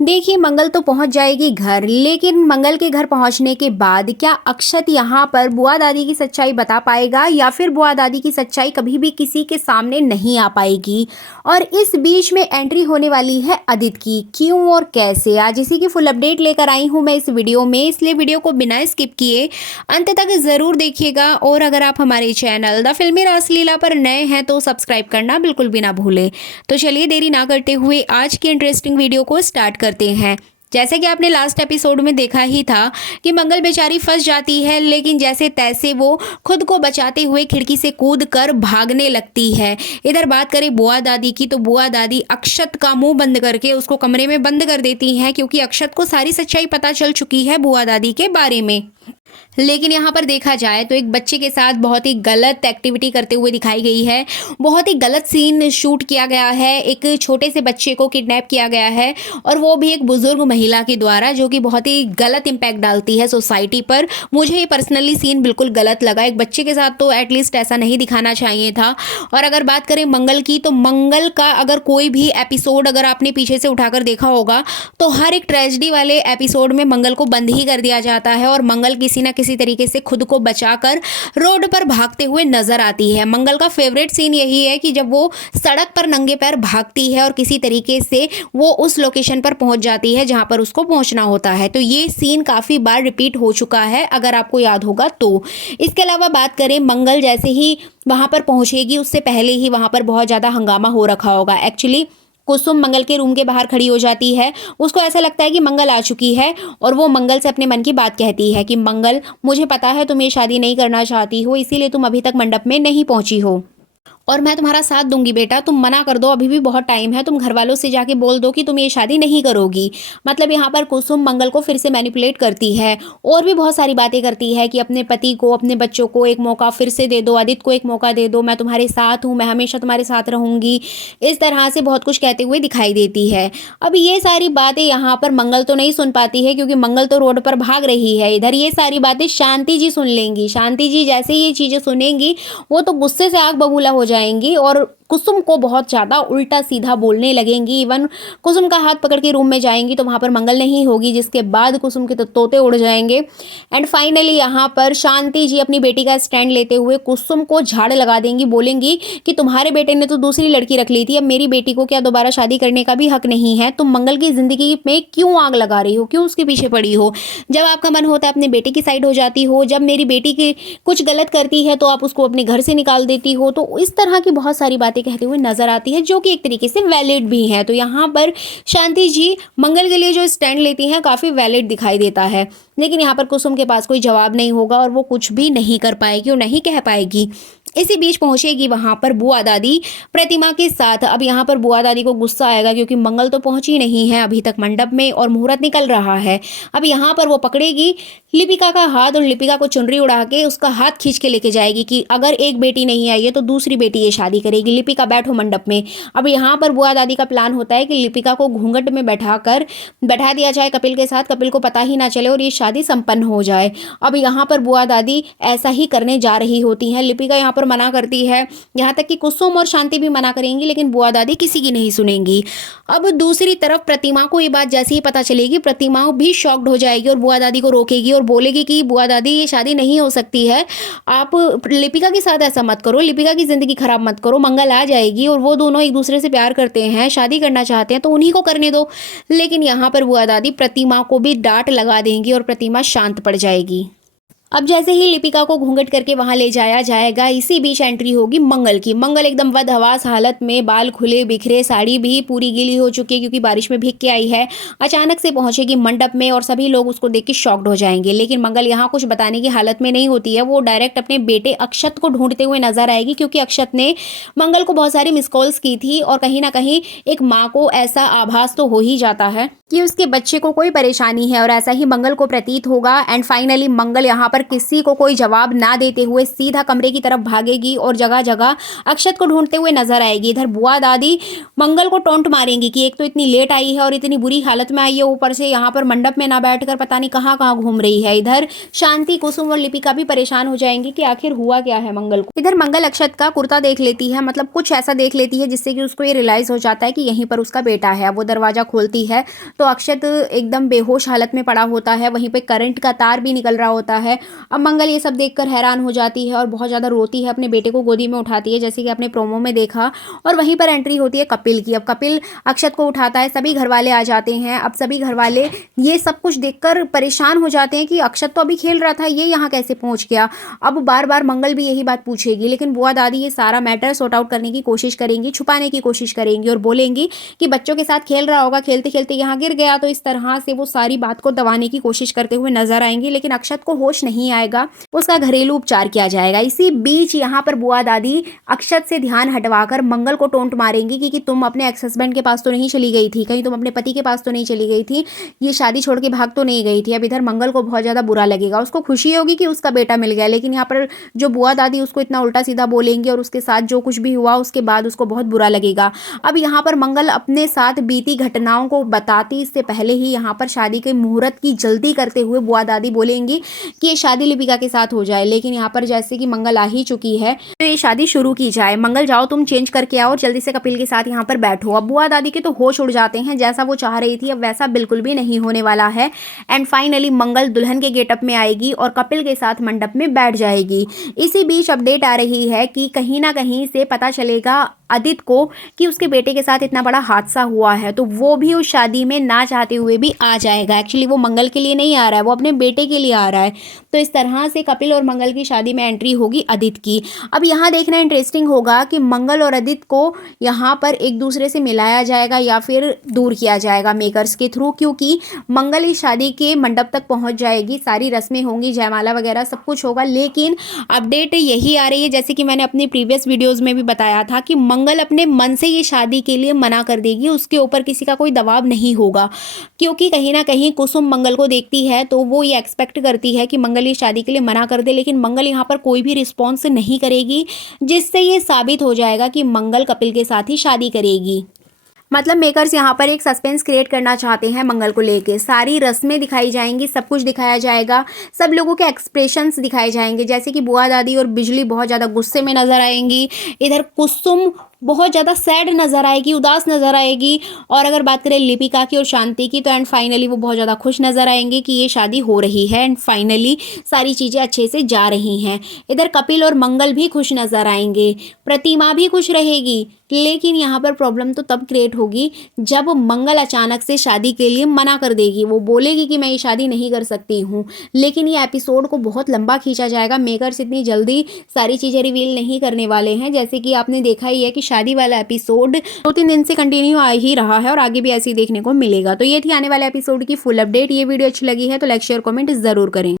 देखिए, मंगल तो पहुंच जाएगी घर, लेकिन मंगल के घर पहुंचने के बाद क्या अक्षत यहाँ पर बुआ दादी की सच्चाई बता पाएगा या फिर बुआ दादी की सच्चाई कभी भी किसी के सामने नहीं आ पाएगी। और इस बीच में एंट्री होने वाली है अदित की। क्यों और कैसे, आज इसी की फुल अपडेट लेकर आई हूँ मैं इस वीडियो में, इसलिए वीडियो को बिना स्किप किए अंत तक ज़रूर देखिएगा। और अगर आप हमारे चैनल द फिल्मी रासलीला पर नए हैं तो सब्सक्राइब करना बिल्कुल भी ना भूलें। तो चलिए देरी ना करते हुए आज की इंटरेस्टिंग वीडियो को स्टार्ट करते हैं। जैसे कि आपने लास्ट एपिसोड में देखा ही था कि मंगल बेचारी फंस जाती है, लेकिन जैसे तैसे वो खुद को बचाते हुए खिड़की से कूद कर भागने लगती है। इधर बात करें बुआ दादी की, तो बुआ दादी अक्षत का मुंह बंद करके उसको कमरे में बंद कर देती हैं, क्योंकि अक्षत को सारी सच्चाई पता चल चुकी है बुआ दादी के बारे में। लेकिन यहाँ पर देखा जाए तो एक बच्चे के साथ बहुत ही गलत एक्टिविटी करते हुए दिखाई गई है। बहुत ही गलत सीन शूट किया गया है। एक छोटे से बच्चे को किडनैप किया गया है, और वो भी एक बुजुर्ग महिला के द्वारा, जो कि बहुत ही गलत इम्पैक्ट डालती है सोसाइटी पर। मुझे ये पर्सनली सीन बिल्कुल गलत लगा। एक बच्चे के साथ तो एटलीस्ट ऐसा नहीं दिखाना चाहिए था। और अगर बात करें मंगल की, तो मंगल का अगर कोई भी एपिसोड अगर आपने पीछे से उठाकर देखा होगा तो हर एक ट्रेजेडी वाले एपिसोड में मंगल को बंद ही कर दिया जाता है, और मंगल किसी ना किसी तरीके से खुद को बचाकर रोड पर भागते हुए नजर आती है। मंगल का फेवरेट सीन यही है कि जब वो सड़क पर नंगे पैर भागती है और किसी तरीके से वो उस लोकेशन पर पहुंच जाती है जहां पर उसको पहुंचना होता है। तो ये सीन काफी बार रिपीट हो चुका है, अगर आपको याद होगा तो। इसके अलावा बात करें, मंगल जैसे ही वहां पर पहुंचेगी उससे पहले ही वहां पर बहुत ज्यादा हंगामा हो रखा होगा। एक्चुअली कुसुम मंगल के रूम के बाहर खड़ी हो जाती है। उसको ऐसा लगता है कि मंगल आ चुकी है, और वो मंगल से अपने मन की बात कहती है कि मंगल, मुझे पता है तुम ये शादी नहीं करना चाहती हो, इसीलिए तुम अभी तक मंडप में नहीं पहुंची हो, और मैं तुम्हारा साथ दूंगी बेटा। तुम मना कर दो, अभी भी बहुत टाइम है। तुम घर वालों से जाके बोल दो कि तुम ये शादी नहीं करोगी। मतलब यहाँ पर कुसुम मंगल को फिर से मैनिपुलेट करती है, और भी बहुत सारी बातें करती है कि अपने पति को, अपने बच्चों को एक मौका फिर से दे दो, आदित्य को एक मौका दे दो, मैं तुम्हारे साथ हूँ, मैं हमेशा तुम्हारे साथ रहूंगी। इस तरह से बहुत कुछ कहते हुए दिखाई देती है। अब ये सारी बातें यहाँ पर मंगल तो नहीं सुन पाती है, क्योंकि मंगल तो रोड पर भाग रही है। इधर ये सारी बातें शांति जी सुन लेंगी। शांति जी जैसे ये चीज़ें सुनेंगी, वो तो गुस्से से आग बबूला हो जाएंगी और कुसुम को बहुत ज़्यादा उल्टा सीधा बोलने लगेंगी। इवन कुसुम का हाथ पकड़ के रूम में जाएंगी तो वहाँ पर मंगल नहीं होगी, जिसके बाद कुसुम के तो तोते उड़ जाएंगे। एंड फाइनली यहाँ पर शांति जी अपनी बेटी का स्टैंड लेते हुए कुसुम को झाड़ लगा देंगी। बोलेंगी कि तुम्हारे बेटे ने तो दूसरी लड़की रख ली थी, अब मेरी बेटी को क्या दोबारा शादी करने का भी हक नहीं है। तुम मंगल की ज़िंदगी में क्यों आग लगा रही हो, क्यों उसके पीछे पड़ी हो? जब आपका मन होता है अपने बेटे की साइड हो जाती हो, जब मेरी बेटी की कुछ गलत करती है तो आप उसको अपने घर से निकाल देती हो। तो इस तरह की बहुत सारी बातें कहते हुए नजर आती है, जो कि एक तरीके से वैलिड भी है। तो यहाँ पर शांति जी मंगल के लिए जो स्टैंड लेती हैं काफ़ी वैलिड दिखाई देता है। लेकिन यहाँ पर कुसुम के पास कोई जवाब नहीं होगा, और वो कुछ भी नहीं कर पाएगी और नहीं कह पाएगी। इसी बीच पहुंचेगी वहां पर बुआ दादी प्रतिमा के साथ। अब यहाँ पर बुआ दादी को गुस्सा आएगा, क्योंकि मंगल तो पहुंची नहीं है अभी तक मंडप में, और मुहूर्त निकल रहा है। अब यहाँ पर वो पकड़ेगी लिपिका का हाथ, और लिपिका को चुनरी उड़ा के उसका हाथ खींच के लेके जाएगी कि अगर एक बेटी नहीं आई है तो दूसरी बेटी ये शादी करेगी। लिपिका बैठो मंडप में। अब यहाँ पर बुआ दादी का प्लान होता है कि लिपिका को घूंघट में बैठा दिया जाए कपिल के साथ, कपिल को पता ही ना चले और ये शादी संपन्न हो जाए। अब यहाँ पर बुआ दादी ऐसा ही करने जा रही होती हैं। लिपिका यहाँ पर मना करती है, यहाँ तक कि कुसुम और शांति भी मना करेंगी, लेकिन बुआ दादी किसी की नहीं सुनेंगी। अब दूसरी तरफ प्रतिमा को ये बात जैसे ही पता चलेगी, प्रतिमा भी शॉक्ड हो जाएगी और बुआ दादी को रोकेगी और बोलेगी कि बुआ दादी ये शादी नहीं हो सकती है, आप लिपिका के साथ ऐसा मत करो, लिपिका की जिंदगी खराब मत करो। मंगल आ जाएगी और वो दोनों एक दूसरे से प्यार करते हैं, शादी करना चाहते हैं, तो उन्हीं को करने दो। लेकिन यहाँ पर बुआ दादी प्रतिमा को भी डांट लगा देंगी और प्रतिमा शांत पड़ जाएगी। अब जैसे ही लिपिका को घूंघट करके वहां ले जाया जाएगा, इसी बीच एंट्री होगी मंगल की। मंगल एकदम बदहवास हालत में, बाल खुले बिखरे, साड़ी भी पूरी गीली हो चुकी है क्योंकि बारिश में भीग के आई है। अचानक से पहुंचेगी मंडप में और सभी लोग उसको देख के शॉक्ड हो जाएंगे। लेकिन मंगल यहाँ कुछ बताने की हालत में नहीं होती है। वो डायरेक्ट अपने बेटे अक्षत को ढूंढते हुए नजर आएगी, क्योंकि अक्षत ने मंगल को बहुत सारी मिस कॉल्स की थी, और कहीं ना कहीं एक माँ को ऐसा आभास तो हो ही जाता है कि उसके बच्चे को कोई परेशानी है, और ऐसा ही मंगल को प्रतीत होगा। एंड फाइनली मंगल यहाँ पर पर किसी को कोई जवाब ना देते हुए सीधा कमरे की तरफ भागेगी और जगह जगह अक्षत को ढूंढते हुए नजर आएगी। इधर बुआ दादी मंगल को टोंट मारेंगी कि एक तो इतनी लेट आई है और इतनी बुरी हालत में आई है, ऊपर से यहाँ पर मंडप में ना बैठकर पता नहीं कहाँ कहाँ घूम रही है। इधर शांति, कुसुम और लिपिका भी परेशान हो जाएंगी कि आखिर हुआ क्या है मंगल को। इधर मंगल अक्षत का कुर्ता देख लेती है, मतलब कुछ ऐसा देख लेती है जिससे कि उसको ये रियलाइज हो जाता है कि यहीं पर उसका बेटा है। वो दरवाजा खोलती है तो अक्षत एकदम बेहोश हालत में पड़ा होता है, वहीं पे करंट का तार भी निकल रहा होता है। अब मंगल ये सब देखकर हैरान हो जाती है और बहुत ज़्यादा रोती है, अपने बेटे को गोदी में उठाती है जैसे कि आपने प्रोमो में देखा। और वहीं पर एंट्री होती है कपिल की। अब कपिल अक्षत को उठाता है, सभी घर वाले आ जाते हैं। अब सभी घर वाले ये सब कुछ देखकर परेशान हो जाते हैं कि अक्षत तो अभी खेल रहा था, ये यहाँ कैसे पहुँच गया। अब बार बार मंगल भी यही बात पूछेगी, लेकिन बुआ दादी ये सारा मैटर सॉर्ट आउट करने की कोशिश करेंगी, छुपाने की कोशिश करेंगी और बोलेंगी कि बच्चों के साथ खेल रहा होगा, खेलते खेलते यहाँ गिर गया। तो इस तरह से वो सारी बात को दबाने की कोशिश करते हुए नजर आएंगे, लेकिन अक्षत को होश नहीं आएगा, उसका घरेलू उपचार किया जाएगा। इसी बीच यहाँ पर बुआ दादी अक्षत से ध्यान हटवाकर मंगल को टोंट मारेंगी कि तुम अपने एक्स हस्बैंड के पास तो नहीं चली गई थी, कहीं तुम अपने पति के पास तो नहीं चली गई थी, ये शादी छोड़ के भाग तो नहीं गई थी। अब इधर मंगल को बहुत ज्यादा बुरा लगेगा, उसको खुशी होगी कि उसका बेटा मिल गया, लेकिन यहाँ पर जो बुआ दादी उसको इतना उल्टा सीधा बोलेंगे और उसके साथ जो कुछ भी हुआ उसके बाद उसको बहुत बुरा लगेगा। अब यहाँ पर मंगल अपने साथ बीती घटनाओं को बताती इससे पहले ही यहाँ पर शादी के मुहूर्त की जल्दी करते हुए बुआ दादी बोलेंगी कि ये शादी लिपिका के साथ हो जाए। लेकिन यहाँ पर जैसे कि मंगल आ ही चुकी है तो ये शादी शुरू की जाए। मंगल जाओ तुम चेंज करके आओ, जल्दी से कपिल के साथ यहाँ पर बैठो। अब बुआ दादी के तो होश उड़ जाते हैं, जैसा वो चाह रही थी अब वैसा बिल्कुल भी नहीं होने वाला है। एंड फाइनली मंगल दुल्हन के गेटअप में आएगी और कपिल के साथ मंडप में बैठ जाएगी। इसी बीच अपडेट आ रही है कि कहीं ना कहीं से पता चलेगा आदित्य को कि उसके बेटे के साथ इतना बड़ा हादसा हुआ है, तो वो भी उस शादी में ना चाहते हुए भी आ जाएगा। एक्चुअली वो मंगल के लिए नहीं आ रहा है, वो अपने बेटे के लिए आ रहा है। तो इस तरह से कपिल और मंगल की शादी में एंट्री होगी आदित्य की। अब यहाँ देखना इंटरेस्टिंग होगा कि मंगल और आदित्य को यहाँ पर एक दूसरे से मिलाया जाएगा या फिर दूर किया जाएगा मेकर्स के थ्रू, क्योंकि मंगल इस शादी के मंडप तक पहुँच जाएगी, सारी रस्में होंगी, जयमाला वगैरह सब कुछ होगा। लेकिन अपडेट यही आ रही है, जैसे कि मैंने अपनी प्रीवियस वीडियोज़ में भी बताया था, कि मंगल अपने मन से ये शादी के लिए मना कर देगी, उसके ऊपर किसी का कोई दबाव नहीं होगा। क्योंकि कहीं ना कहीं कुसुम मंगल को देखती है तो वो ये एक्सपेक्ट करती है कि मंगल ये शादी के लिए मना कर दे, लेकिन मंगल यहाँ पर कोई भी रिस्पॉन्स नहीं करेगी, जिससे ये साबित हो जाएगा कि मंगल कपिल के साथ ही शादी करेगी। मतलब मेकर्स यहाँ पर एक सस्पेंस क्रिएट करना चाहते हैं मंगल को लेके। सारी रस्में दिखाई जाएंगी, सब कुछ दिखाया जाएगा, सब लोगों के एक्सप्रेशंस दिखाए जाएंगे, जैसे कि बुआ दादी और बिजली बहुत ज़्यादा गुस्से में नजर आएंगी, इधर कुसुम बहुत ज़्यादा सैड नज़र आएगी, उदास नज़र आएगी। और अगर बात करें लिपिका की और शांति की तो एंड फाइनली वो बहुत ज़्यादा खुश नज़र आएंगे कि ये शादी हो रही है एंड फाइनली सारी चीज़ें अच्छे से जा रही हैं। इधर कपिल और मंगल भी खुश नज़र आएंगे, प्रतिमा भी खुश रहेगी। लेकिन यहाँ पर प्रॉब्लम तो तब क्रिएट होगी जब मंगल अचानक से शादी के लिए मना कर देगी, वो बोलेगी कि मैं ये शादी नहीं कर सकती हूँ। लेकिन ये एपिसोड को बहुत लंबा खींचा जाएगा, मेकर्स इतनी जल्दी सारी चीज़ें रिवील नहीं करने वाले हैं। जैसे कि आपने देखा ही है कि शादी वाला एपिसोड 2-3 दिन से कंटिन्यू आ ही रहा है और आगे भी ऐसे ही देखने को मिलेगा। तो ये थी आने वाले एपिसोड की फुल अपडेट। ये वीडियो अच्छी लगी है तो लाइक शेयर कमेंट जरूर करें।